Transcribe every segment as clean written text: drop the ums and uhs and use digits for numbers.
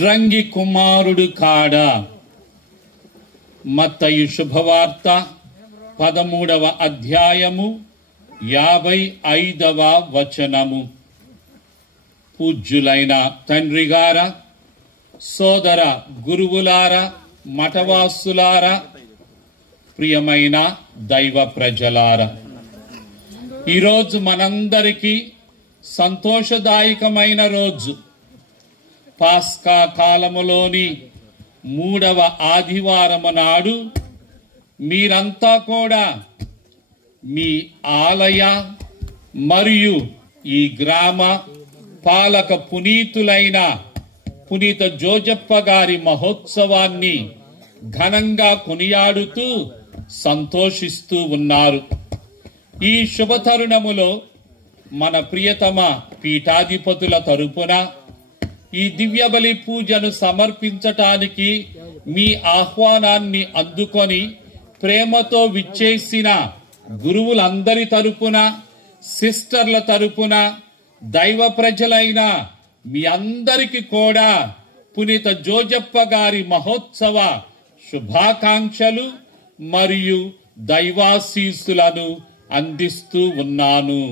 రంగి కుమారుడు కాడా. మత్తయి శుభవార్త 13వ అధ్యాయము 55వ వచనము. పూజ్యులైన తండ్రి గారా, సోదర గురువులారా, మఠవాసులారా, ప్రియమైన దైవ ప్రజలారా, ఈరోజు మనందరికీ సంతోషదాయకమైన రోజు. పాస్కా కాలములోని 3వ ఆదివారము నాడు మీరంతా కూడా మీ ఆలయ మరియు ఈ గ్రామ పాలక పునీతులైన పునీత జోజప్ప గారి మహోత్సవాన్ని ఘనంగా కొనియాడుతూ సంతోషిస్తూ ఉన్నారు. ఈ శుభతరుణములో మన ప్రియతమ పీఠాధిపతుల తరపున ఈ దివ్య బలి పూజను సమర్పించటానికి మీ ఆహ్వానాన్ని అందుకొని ప్రేమతో విచ్చేసిన గురువులందరి తరపున, సిస్టర్ల తరపున, దైవ ప్రజలైన మీ అందరికి కూడా పునీత జోజప్ప గారి మహోత్సవ శుభాకాంక్షలు మరియు దైవాశీస్సులను అందిస్తూ ఉన్నాను.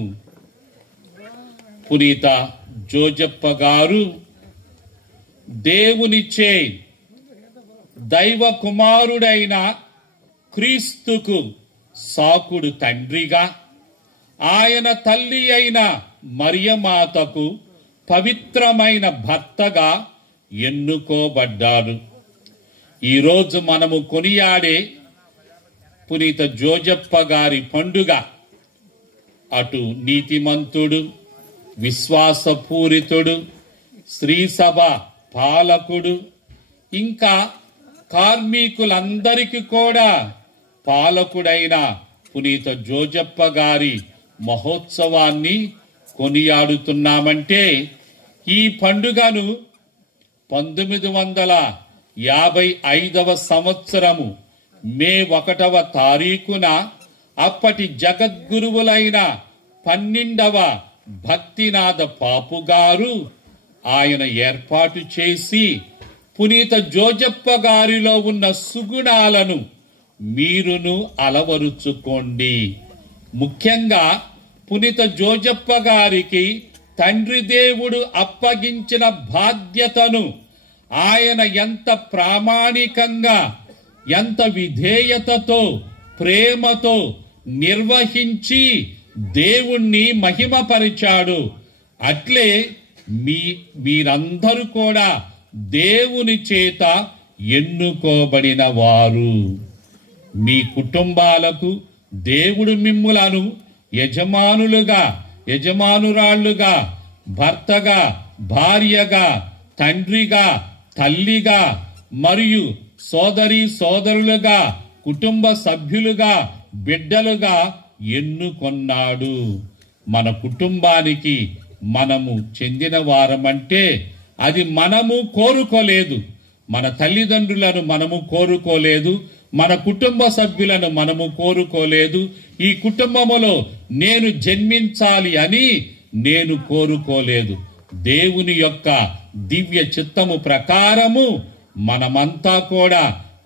పునీత జోజప్ప గారు దేవునిచే దైవ కుమారుడైన క్రీస్తుకు సాకుడు తండ్రిగా, ఆయన తల్లి అయిన మరియమాతకు పవిత్రమైన భర్తగా ఎన్నుకోబడ్డాడు. ఈరోజు మనము కొనియాడే పునీత జోజప్ప గారి పండుగ అటు నీతిమంతుడు, విశ్వాసపూరితుడు, శ్రీసభ పాలకుడు, ఇంకా కార్మికులందరికీ కూడా పాలకుడైన పునీత జోజప్ప గారి మహోత్సవాన్ని కొనియాడుతున్నామంటే, ఈ పండుగను 1955వ సంవత్సరము మే 1వ తారీఖున అప్పటి జగద్గురువులైన 12వ భక్తినాథ పాపు గారు ఆయన ఏర్పాటు చేసి పునీత జోజప్ప గారిలో ఉన్న సుగుణాలను మీరును అలవరుచుకోండి. ముఖ్యంగా పునీత జోజప్ప గారికి తండ్రి దేవుడు అప్పగించిన బాధ్యతను ఆయన ఎంత ప్రామాణికంగా, ఎంత విధేయతతో, ప్రేమతో నిర్వహించి దేవుణ్ణి మహిమపరిచాడు. అట్లే మీరందరూ కూడా దేవుని చేత ఎన్నుకోబడిన వారు. మీ కుటుంబాలకు దేవుడు మిమ్ములను యజమానులుగా, యజమానురాళ్లుగా, భర్తగా, భార్యగా, తండ్రిగా, తల్లిగా మరియు సోదరి సోదరులుగా, కుటుంబ సభ్యులుగా, బిడ్డలుగా ఎన్నుకొన్నాడు. మన కుటుంబానికి మనము చెందిన వారమంటే అది మనము కోరుకోలేదు. మన తల్లిదండ్రులను మనము కోరుకోలేదు, మన కుటుంబ సభ్యులను మనము కోరుకోలేదు. ఈ కుటుంబములో నేను జన్మించాలి అని నేను కోరుకోలేదు. దేవుని యొక్క దివ్య చిత్తము ప్రకారము మనమంతా కూడా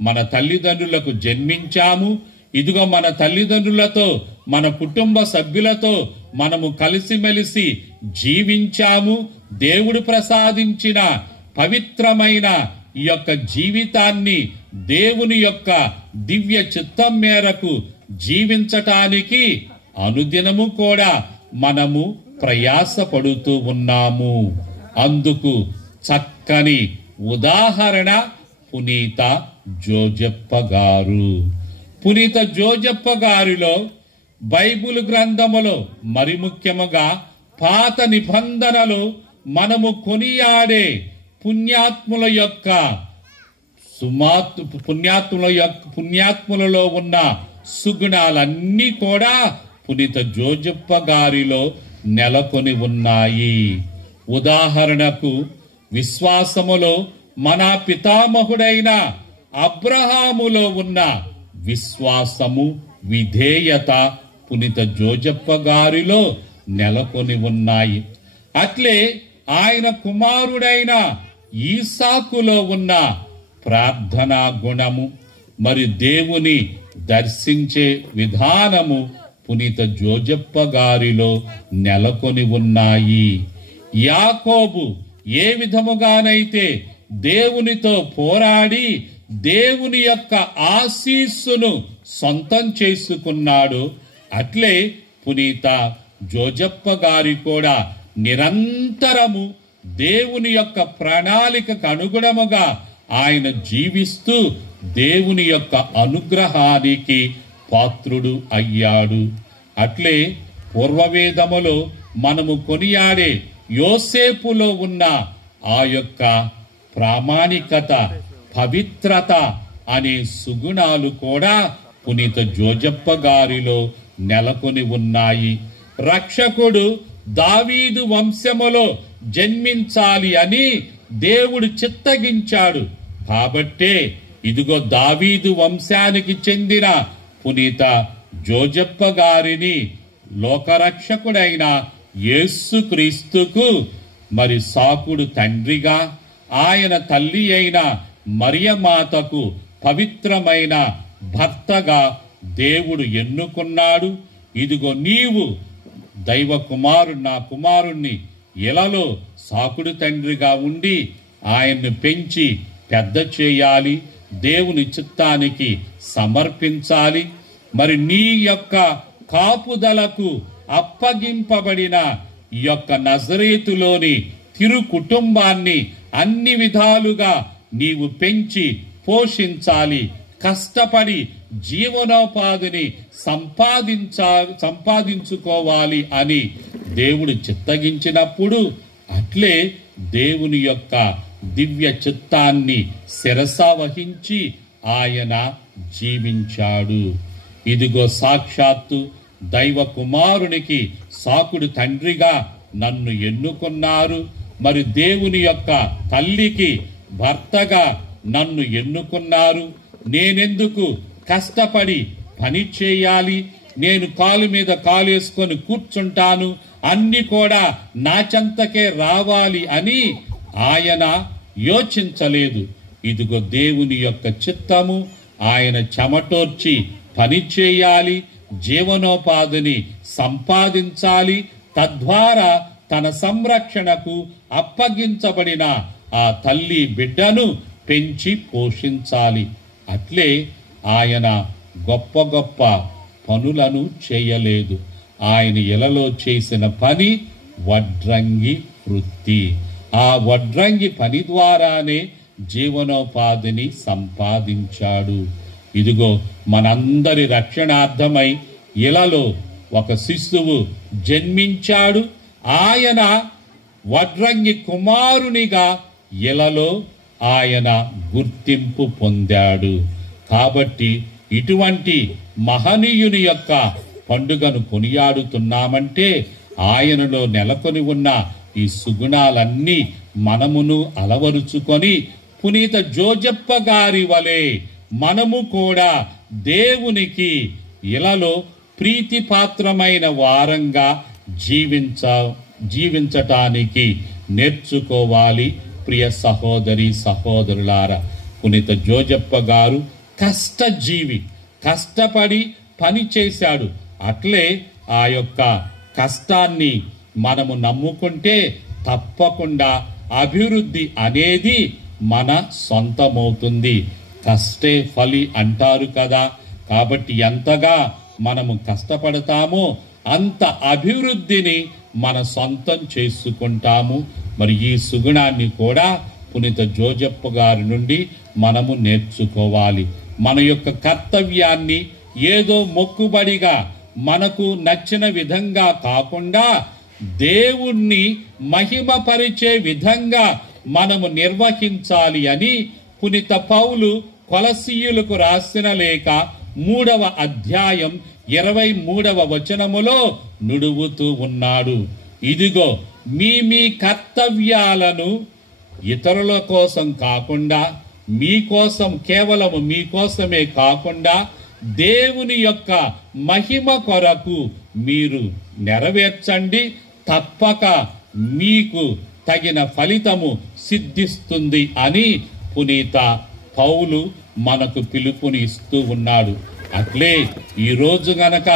మన తల్లిదండ్రులకు జన్మించాము. ఇదిగో మన తల్లిదండ్రులతో, మన కుటుంబ సభ్యులతో మనము కలిసిమెలిసి జీవించాము. దేవుడు ప్రసాదించిన పవిత్రమైన ఈ యొక్క జీవితాన్ని దేవుని యొక్క దివ్య చిత్తం మేరకు జీవించటానికి అనుదినము కూడా మనము ప్రయాసపడుతూ ఉన్నాము. అందుకు చక్కని ఉదాహరణ పునీత జోజప్ప గారు. పునీత జోజప్ప గారిలో బైబిల్ గ్రంథములో, మరి ముఖ్యముగా పాత నిబంధనలో మనము కొనియాడే పుణ్యాత్ములలో ఉన్న సుగుణాలన్నీ కూడా పునీత జోజప్ప గారిలో నెలకొని ఉన్నాయి. ఉదాహరణకు విశ్వాసములో మన పితామహుడైన అబ్రహాములో ఉన్న విశ్వాసము, విధేయత పునీత జోజప్ప గారిలో నెలకొని ఉన్నాయి. అట్లే ఆయన కుమారుడైన ఈసాకులో ఉన్న ప్రార్థనా గుణము, మరి దేవుని దర్శించే విధానము పునీత జోజప్ప గారిలో నెలకొని ఉన్నాయి. యాకోబు ఏ విధముగానైతే దేవునితో పోరాడి దేవుని యొక్క ఆశీస్సును సొంతం చేసుకున్నాడు, అట్లే పునీత జోజప్ప గారి కూడా నిరంతరము దేవుని యొక్క ప్రణాళికకు అనుగుణముగా ఆయన జీవిస్తూ దేవుని యొక్క అనుగ్రహానికి పాత్రుడు అయ్యాడు. అట్లే పూర్వవేదములో మనము కొనియాడే యోసేపులో ఉన్న ఆ యొక్క ప్రామాణికత, పవిత్రత అనే సుగుణాలు కూడా పునీత జోజప్ప గారిలో నెలకొని ఉన్నాయి. రక్షకుడు దావీదు వంశములో జన్మించాలి అని దేవుడు చిత్తగించాడు. కాబట్టే ఇదిగో దావీదు వంశానికి చెందిన పునీత జోజప్ప గారిని లోకరక్షకుడైన యేసుక్రీస్తుకు మరి సాకుడు తండ్రిగా, ఆయన తల్లి అయిన మరియమాతకు పవిత్రమైన భర్తగా దేవుడు ఎన్నుకున్నాడు. ఇదిగో నీవు దైవ కుమారుడు, నా కుమారుణ్ణి ఇలలో సాకుడు తండ్రిగా ఉండి ఆయన్ని పెంచి పెద్ద చేయాలి, దేవుని చిత్తానికి సమర్పించాలి. మరి నీ యొక్క కాపుదలకు అప్పగింపబడిన ఈ యొక్క నజరేతులోని తిరు కుటుంబాన్ని అన్ని విధాలుగా నీవు పెంచి పోషించాలి, కష్టపడి జీవనోపాధిని సంపాదించుకోవాలి అని దేవుడు చిత్తగించినప్పుడు, అట్లే దేవుని యొక్క దివ్య చిత్తాన్ని శిరస వహించి ఆయన జీవించాడు. ఇదిగో సాక్షాత్తు దైవ కుమారునికి సాకుడు తండ్రిగా నన్ను ఎన్నుకున్నారు, మరి దేవుని యొక్క తల్లికి భర్తగా నన్ను ఎన్నుకున్నారు. నేనెందుకు కష్టపడి పని చేయాలి, నేను కాలు మీద కాలేసుకొని కూర్చుంటాను, అన్ని కూడా నా చెంతకే రావాలి అని ఆయన యోచించలేదు. ఇదిగో దేవుని యొక్క చిత్తము, ఆయన చెమటోర్చి పని చేయాలి, జీవనోపాధిని సంపాదించాలి, తద్వారా తన సంరక్షణకు అప్పగించబడిన ఆ తల్లి బిడ్డను పెంచి పోషించాలి. అట్లే ఆయన గొప్ప గొప్ప పనులను చేయలేదు. ఆయన ఇలలో చేసిన పని వడ్రంగి వృత్తి. ఆ వడ్రంగి పని ద్వారానే జీవనోపాధిని సంపాదించాడు. ఇదిగో మనందరి రక్షణార్థమై ఇలలో ఒక శిశువు జన్మించాడు. ఆయన వడ్రంగి కుమారునిగా ఇలలో ఆయన గుర్తింపు పొందాడు. కాబట్టి ఇటువంటి మహనీయుని యొక్క పండుగను కొనియాడుతున్నామంటే ఆయనలో నెలకొని ఉన్న ఈ సుగుణాలన్నీ మనమును అలవరుచుకొని పునీత జోజప్ప గారి వలె మనము కూడా దేవునికి ఇలలో ప్రీతిపాత్రమైన వారంగా జీవించటానికి నేర్చుకోవాలి. ప్రియ సహోదరి సహోదరులారా, పునీత జోజప్ప గారు కష్టజీవి, కష్టపడి పని చేశాడు. అట్లే ఆ యొక్క కష్టాన్ని మనము నమ్ముకుంటే తప్పకుండా అభివృద్ధి అనేది మన సొంతమవుతుంది. కష్టే ఫలి అంటారు కదా. కాబట్టి ఎంతగా మనము కష్టపడతామో అంత అభివృద్ధిని మన సొంతం చేసుకుంటాము. మరి ఈ సుగుణాన్ని కూడా పునీత జోజప్ప గారి నుండి మనము నేర్చుకోవాలి. మన యొక్క కర్తవ్యాన్ని ఏదో మొక్కుబడిగా మనకు నచ్చిన విధంగా కాకుండా దేవుణ్ణి మహిమపరిచే విధంగా మనము నిర్వహించాలి అని పునీత పౌలు కొలసీయులకు రాసిన లేఖ 3వ అధ్యాయం 23వ వచనములో నుడువుతూ ఉన్నాడు. ఇదిగో మీ కర్తవ్యాలను ఇతరుల కోసం కాకుండా, మీకోసం, కేవలం మీకోసమే కాకుండా దేవుని యొక్క మహిమ కొరకు మీరు నెరవేర్చండి. తప్పక మీకు తగిన ఫలితము సిద్ధిస్తుంది అని పునీత పౌలు మనకు పిలుపుని ఇస్తూ ఉన్నాడు. అట్లే ఈరోజు గనక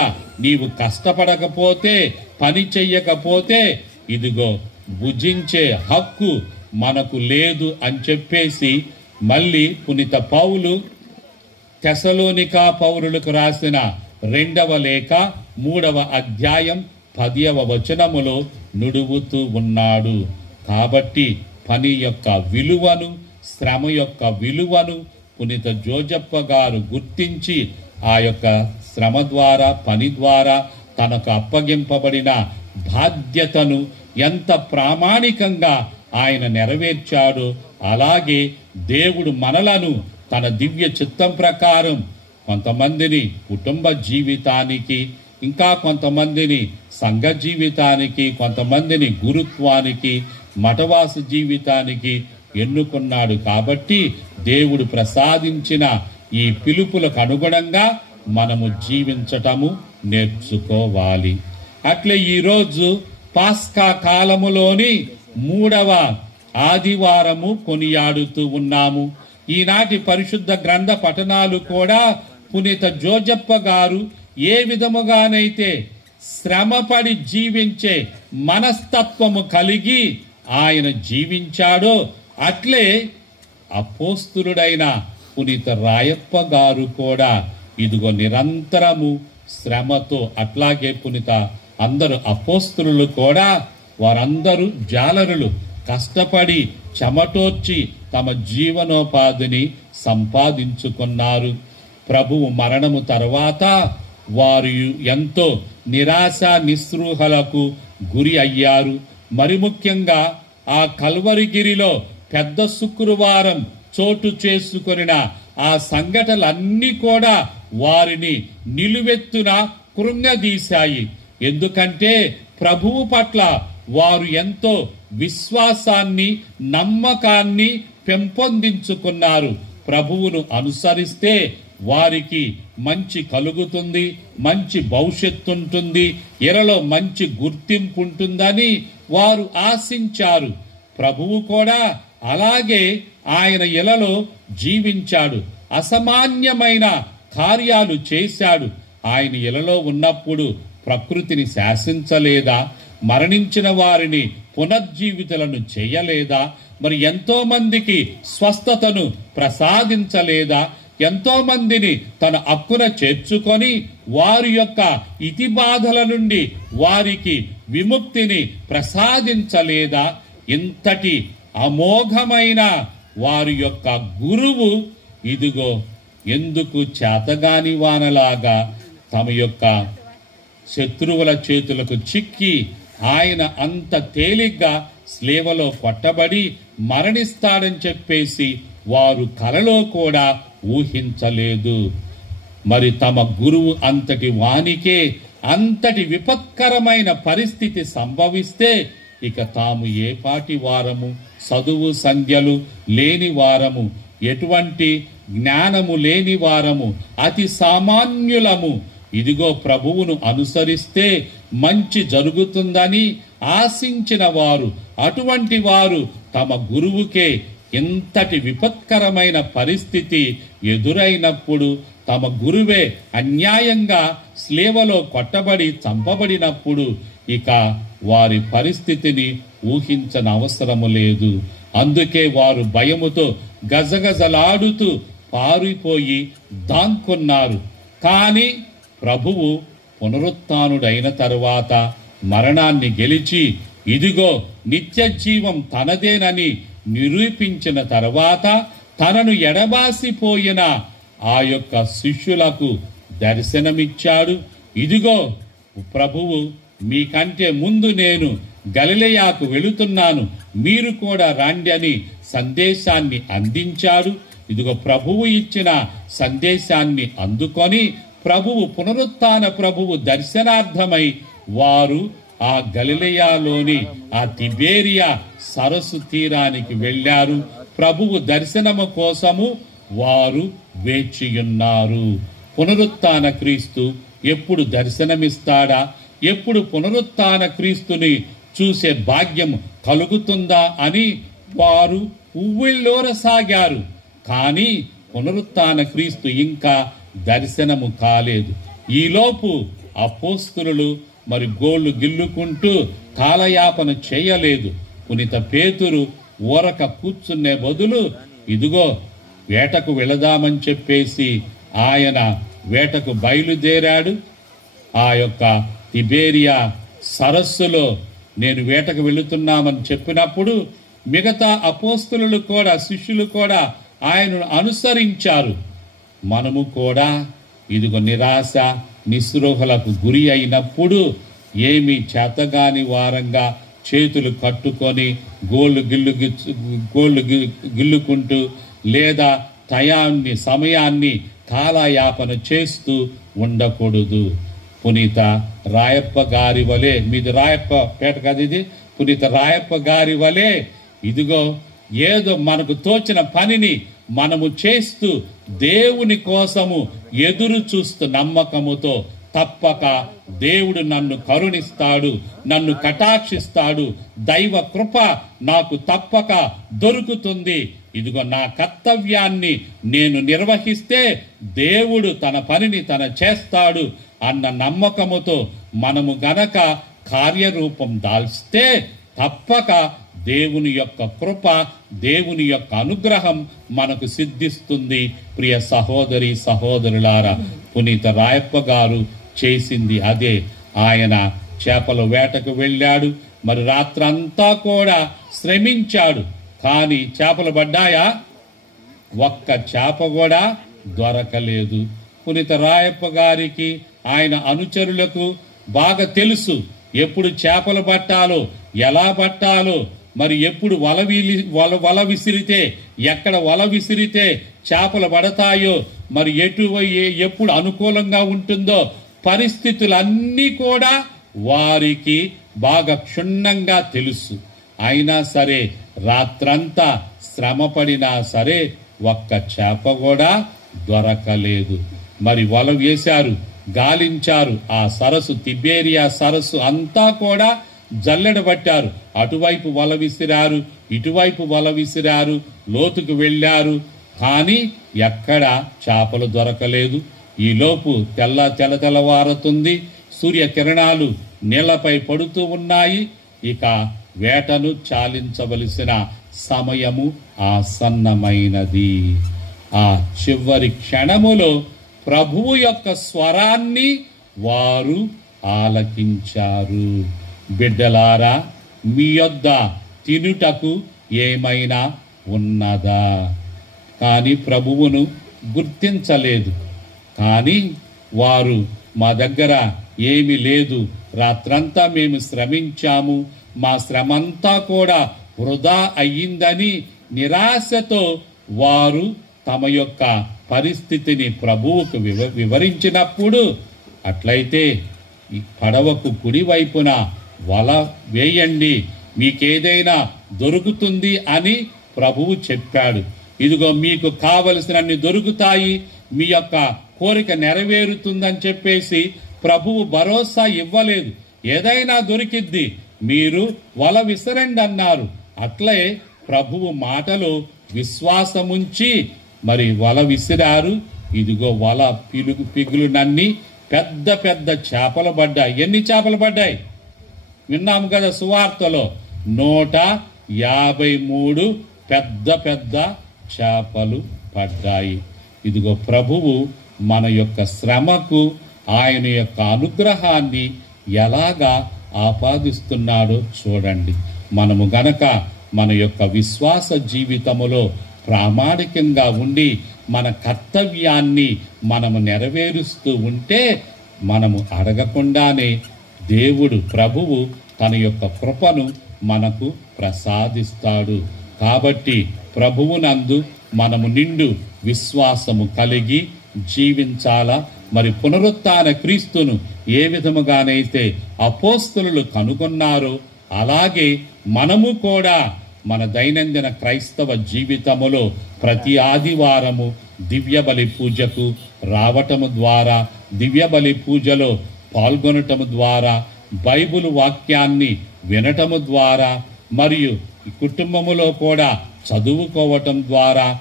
నీవు కష్టపడకపోతే, పని చెయ్యకపోతే, ఇదిగో భుజించే హక్కు మనకు లేదు అని చెప్పేసి మళ్ళీ పునీత పౌలు తెసలోనికా పౌరులకు రాసిన 2వ లేఖ 3వ అధ్యాయం 10వ వచనములో నుడువుతూ ఉన్నాడు. కాబట్టి పని యొక్క విలువను, శ్రమ యొక్క విలువను పునీత జోజప్ప గారు గుర్తించి ఆ యొక్క శ్రమ ద్వారా, పని ద్వారా తనకు అప్పగింపబడిన బాధ్యతను ఎంత ప్రామాణికంగా ఆయన నెరవేర్చాడో, అలాగే దేవుడు మనలను తన దివ్య చిత్తం ప్రకారం కొంతమందిని కుటుంబ జీవితానికి, ఇంకా కొంతమందిని సంఘ జీవితానికి, కొంతమందిని గురుత్వానికి, మఠవాస జీవితానికి ఎన్నుకున్నాడు. కాబట్టి దేవుడు ప్రసాదించిన ఈ పిలుపులకు అనుగుణంగా మనము జీవించటము నేర్చుకోవాలి. అట్లే ఈరోజు పాస్కా కాలములోని 3వ ఆదివారము కొనియాడుతూ ఉన్నాము. ఈనాటి పరిశుద్ధ గ్రంథ పఠనాలు కూడా పునీత జోజప్ప గారు ఏ విధముగానైతే శ్రమపడి జీవించే మనస్తత్వము కలిగి ఆయన జీవించాడో, అట్లే అపోస్తులుడైన పునీత రాయప్ప గారు కూడా ఇదిగో నిరంతరము శ్రమతో, అట్లాగే పునీత అందరూ అపోస్తులు కూడా వారందరూ జాలరులు, కష్టపడి చెమటోర్చి తమ జీవనోపాధిని సంపాదించుకున్నారు. ప్రభువు మరణము తర్వాత వారు ఎంతో నిరాశ నిస్పృహలకు గురి అయ్యారు. మరి ముఖ్యంగా ఆ కల్వరిగిరిలో పెద్ద శుక్రవారం చోటు చేసుకొనిన ఆ సంఘటనలన్నీ కూడా వారిని నిలువెత్తున కృంగదీశాయి. ఎందుకంటే ప్రభువు పట్ల వారు ఎంతో విశ్వాసాన్ని, నమ్మకాన్ని పెంపొందించుకున్నారు. ప్రభువును అనుసరిస్తే వారికి మంచి కలుగుతుంది, మంచి భవిష్యత్తు ఉంటుంది, ఎరలో మంచి గుర్తింపు ఉంటుందని వారు ఆశించారు. ప్రభువు కూడా అలాగే ఆయన ఎలలో జీవించాడు, అసామాన్యమైన కార్యాలు చేశాడు. ఆయన ఎలలో ఉన్నప్పుడు ప్రకృతిని శాసించలేదా? మరణించిన వారిని పునర్జీవితులను చేయలేదా? మరి ఎంతో మందికి స్వస్థతను ప్రసాదించలేదా? ఎంతో మందిని తన హక్కున చేర్చుకొని వారి యొక్క ఇతి బాధల నుండి వారికి విముక్తిని ప్రసాదించలేదా? ఇంతటి అమోఘమైన వారి యొక్క గురువు ఇదిగో ఎందుకు చేతగాని వానలాగా తమ యొక్క శత్రువుల చేతులకు చిక్కి ఆయన అంత తేలిగ్గా స్లేవలో కొట్టబడి మరణిస్తాడని చెప్పేసి వారు కలలో కూడా ఊహించలేదు. మరి తమ గురువు అంతటి వానికే అంతటి విపత్కరమైన పరిస్థితి సంభవిస్తే ఇక తాము ఏ పాటి వారము, చదువు సంధ్యలు లేని వారము, ఎటువంటి జ్ఞానము లేని వారము, అతి సామాన్యులము. ఇదిగో ప్రభువును అనుసరిస్తే మంచి జరుగుతుందని ఆశించిన వారు, అటువంటి వారు తమ గురువుకే ఇంతటి విపత్కరమైన పరిస్థితి ఎదురైనప్పుడు, తమ గురువే అన్యాయంగా స్లేవలో కొట్టబడి చంపబడినప్పుడు ఇక వారి పరిస్థితిని ఊహించనవసరము లేదు. అందుకే వారు భయముతో గజగజలాడుతూ పారిపోయి దాక్కున్నారు. కానీ ప్రభువు పునరుత్థానుడైన తరువాత మరణాన్ని గెలిచి ఇదిగో నిత్య జీవం తనదేనని నిరూపించిన తర్వాత తనను ఎడబాసిపోయిన ఆ యొక్క శిష్యులకు దర్శనమిచ్చాడు. ఇదిగో ప్రభువు మీకంటే ముందు నేను గలిలయాకు వెళుతున్నాను, మీరు కూడా రండి అని సందేశాన్ని అందించాడు. ఇదిగో ప్రభువు ఇచ్చిన సందేశాన్ని అందుకొని ప్రభువు పునరుత్థాన ప్రభువు దర్శనార్థమై వారు ఆ గలిలయాలోని ఆ తిబేరియా సరస్సు తీరానికి వెళ్ళారు. ప్రభువు దర్శనము కోసము వారు వేచియున్నారు. పునరుత్థాన క్రీస్తు ఎప్పుడు దర్శనమిస్తాడా, ఎప్పుడు పునరుత్థాన క్రీస్తుని చూసే భాగ్యం కలుగుతుందా అని వారు ఉవ్విళ్ళూరసాగారు. కానీ పునరుత్థాన క్రీస్తు ఇంకా దర్శనము కాలేదు. ఈలోపు అపోస్తలులు మరి గోళ్ళు గిల్లుకుంటూ కాలయాపన చేయలేదు. పునీత పేతురు ఊరక కూర్చునే బదులు ఇదిగో వేటకు వెళదామని చెప్పేసి ఆయన వేటకు బయలుదేరాడు. ఆ యొక్క తిబేరియా సరస్సులో నేను వేటకు వెళుతున్నామని చెప్పినప్పుడు మిగతా అపోస్తలులు కూడా శిష్యులు కూడా ఆయనను అనుసరించారు. మనము కూడా ఇదిగో నిరాశ నిస్పృహలకు గురి అయినప్పుడు ఏమి చేతగాని వారంగా చేతులు కట్టుకొని గోళ్ళు గిల్లుకుంటూ లేదా సమయాన్ని కాలయాపన చేస్తూ ఉండకూడదు. పునీత రాయప్ప గారి వలె, మీది రాయప్ప పేట కదా ఇది, పునీత రాయప్ప గారి వలె ఇదిగో ఏదో మనకు తోచిన పనిని మనము చేస్తూ దేవుని కోసము ఎదురు చూస్తూ నమ్మకముతో తప్పక దేవుడు నన్ను కరుణిస్తాడు, నన్ను కటాక్షిస్తాడు, దైవ కృప నాకు తప్పక దొరుకుతుంది, ఇదిగో నా కర్తవ్యాన్ని నేను నిర్వహిస్తే దేవుడు తన పనిని తన చేస్తాడు అన్న నమ్మకముతో మనము గనక కార్యరూపం దాల్స్తే తప్పక దేవుని యొక్క కృప, దేవుని యొక్క అనుగ్రహం మనకు సిద్ధిస్తుంది. ప్రియ సహోదరి సహోదరులారా, పునీత రాయప్ప గారు చేసింది అదే. ఆయన చేపల వేటకు వెళ్ళాడు, మరి రాత్రంతా కూడా శ్రమించాడు. కానీ చేపలు పడ్డాయా? ఒక్క చేప కూడా దొరకలేదు. పునీత రాయప్ప గారికి ఆయన అనుచరులకు బాగా తెలుసు ఎప్పుడు చేపలు పట్టాలో, ఎలా పట్టాలో, మరి ఎప్పుడు వల విసిరితే, ఎక్కడ వల విసిరితే చేపలు పడతాయో, మరి ఎప్పుడు అనుకూలంగా ఉంటుందో పరిస్థితులన్నీ కూడా వారికి బాగా క్షుణ్ణంగా తెలుసు. అయినా సరే రాత్రంతా శ్రమపడినా సరే ఒక్క చేప కూడా దొరకలేదు. మరి వల వేశారు, గాలించారు. ఆ సరస్సు, తిబేరియా సరస్సు అంతా కూడా జల్లెడ పట్టారు. అటువైపు వల విసిరారు, ఇటువైపు వల విసిరారు, లోతుకు వెళ్ళారు. కానీ ఎక్కడ చేపలు దొరకలేదు. ఈలోపు తెల్లవారుతుంది. సూర్యకిరణాలు నీళ్లపై పడుతూ ఉన్నాయి. ఇక వేటను చాలించవలసిన సమయము ఆసన్నమైనది. ఆ చివరి క్షణములో ప్రభువు యొక్క స్వరాన్ని వారు ఆలకించారు. బిడ్డలారా, మీ యొద్ద తినుటకు ఏమైనా ఉన్నదా? కానీ ప్రభువును గుర్తించలేదు. కానీ వారు మా దగ్గర ఏమీ లేదు, రాత్రంతా మేము శ్రమించాము, మా శ్రమంతా కూడా వృధా అయ్యిందని నిరాశతో వారు తమ యొక్క పరిస్థితిని ప్రభువుకు వివరించినప్పుడు, అట్లయితే ఈ పడవకు కుడివైపున వల వేయండి, మీకేదైనా దొరుకుతుంది అని ప్రభువు చెప్పాడు. ఇదిగో మీకు కావలసినన్ని దొరుకుతాయి, మీ యొక్క కోరిక నెరవేరుతుందని చెప్పేసి ప్రభువు భరోసా ఇవ్వలేదు. ఏదైనా దొరికిద్ది, మీరు వల విసరండి అన్నారు. అట్లే ప్రభువు మాటలో విశ్వాసముంచి మరి వల విసిరారు. ఇదిగో వల పిగులునన్ని పెద్ద పెద్ద చేపలు పడ్డాయి. ఎన్ని చేపలు పడ్డాయి విన్నాము కదా సువార్తలో, 153 పెద్ద పెద్ద చేపలు పడ్డాయి. ఇదిగో ప్రభువు మన యొక్క శ్రమకు ఆయన యొక్క అనుగ్రహాన్ని ఎలాగా ఆపాదిస్తున్నాడో చూడండి. మనము గనక మన యొక్క విశ్వాస జీవితములో ప్రామాణికంగా ఉండి మన కర్తవ్యాన్ని మనము నెరవేరుస్తూ ఉంటే మనము అడగకుండానే దేవుడు ప్రభువు తన యొక్క కృపను మనకు ప్రసాదిస్తాడు. కాబట్టి ప్రభువునందు మనము నిండు విశ్వాసము కలిగి జీవించాలా. మరి పునరుత్థాన క్రీస్తును ఏ విధముగానైతే అపోస్తలులు కనుగొన్నారో అలాగే మనము కూడా మన దైనందిన క్రైస్తవ జీవితములో ప్రతి ఆదివారము దివ్యబలి పూజకు రావటము ద్వారా, దివ్యబలి పూజలో పాల్గొనటము ద్వారా బైబిల్ వాక్యాన్ని వినటము ద్వారా మరియు కుటుంబములో కూడా చదువుకోవటం ద్వారా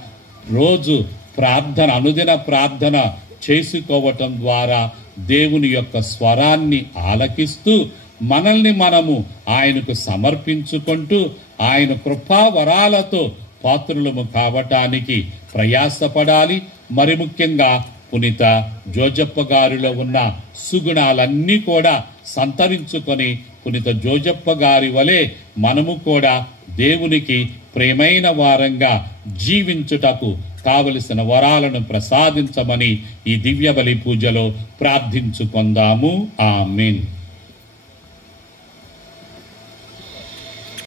రోజు ప్రార్థన అనుదిన ప్రార్థన చేసుకోవటం ద్వారా దేవుని యొక్క స్వరాన్ని ఆలకిస్తూ మనల్ని మనము ఆయనకు సమర్పించుకుంటూ ఆయన కృపావరాలతో పాత్రులము కావటానికి ప్రయాసపడాలి. మరి ముఖ్యంగా పునీత జోజప్ప గారిలో ఉన్న సుగుణాలన్నీ కూడా సంతరించుకొని పునీత జోజప్ప గారి వలె మనము కూడా దేవునికి ప్రేమైన వారంగా జీవించుటకు కావలసిన వరాలను ప్రసాదించమని ఈ దివ్య బలి పూజలో ప్రార్థించుకుందాము. ఆమేన్.